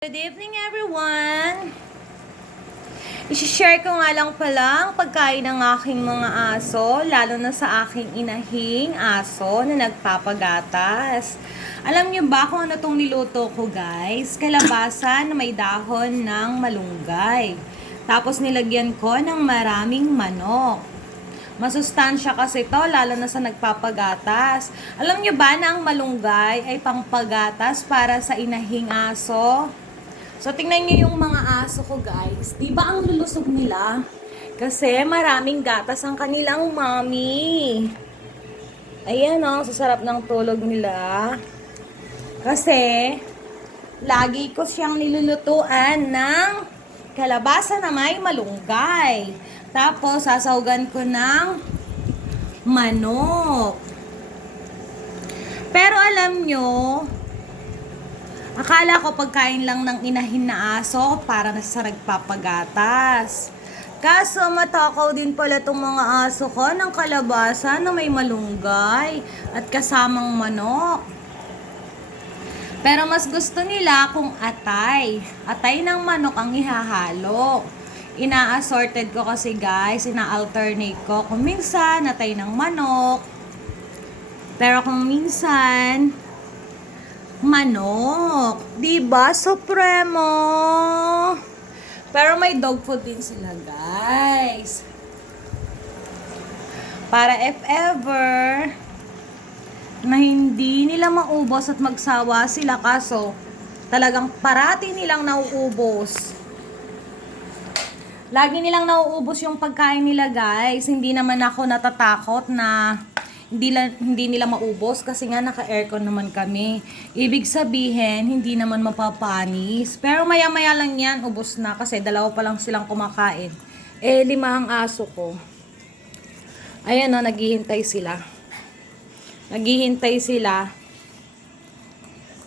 Good evening everyone! I-share ko nga lang pala ang pagkain ng aking mga aso, lalo na sa aking inahing aso na nagpapagatas. Alam niyo ba kung ano itong niluto ko guys? Kalabasa na may dahon ng malunggay. Tapos nilagyan ko ng maraming manok. Masustansya kasi to, lalo na sa nagpapagatas. Alam niyo ba na ang malunggay ay pangpagatas para sa inahing aso? So, tingnan nyo yung mga aso ko, guys. Di ba ang lulusog nila? Kasi maraming gatas ang kanilang mommy. Ayan, oh, sa sarap ng tulog nila. Kasi, lagi ko siyang nilulutuan ng kalabasa na may malunggay. Tapos, sasahugan ko ng manok. Pero alam nyo, akala ko pagkain lang ng inahin na aso para sa nagpapagatas. Kaso matakaw din pala itong mga aso ko ng kalabasa na may malunggay at kasamang manok. Pero mas gusto nila kung atay. Atay ng manok ang ihahalo. Ina-assorted ko kasi guys, ina-alternate ko. Kung minsan, atay ng manok. Pero kung minsan, manok. Diba? Supremo. Pero may dog food din sila, guys. Para if ever na hindi nila maubos at magsawa sila, kaso talagang parati nilang nauubos. Lagi nilang nauubos yung pagkain nila, guys. Hindi naman ako natatakot na hindi nila maubos kasi nga naka-aircon naman kami. Ibig sabihin, hindi naman mapapanis. Pero maya-maya lang yan, ubos na kasi dalawa pa lang silang kumakain. 5 ang aso ko. Ayan o, naghihintay sila. Naghihintay sila.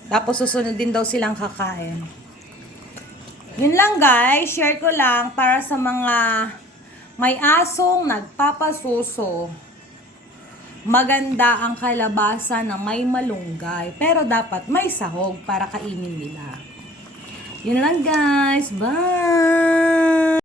Tapos susunod din daw silang kakain. Yun lang guys, share ko lang para sa mga may asong nagpapasuso. Maganda ang kalabasa na may malunggay. Pero dapat may sahog para kainin nila. Yun lang guys. Bye!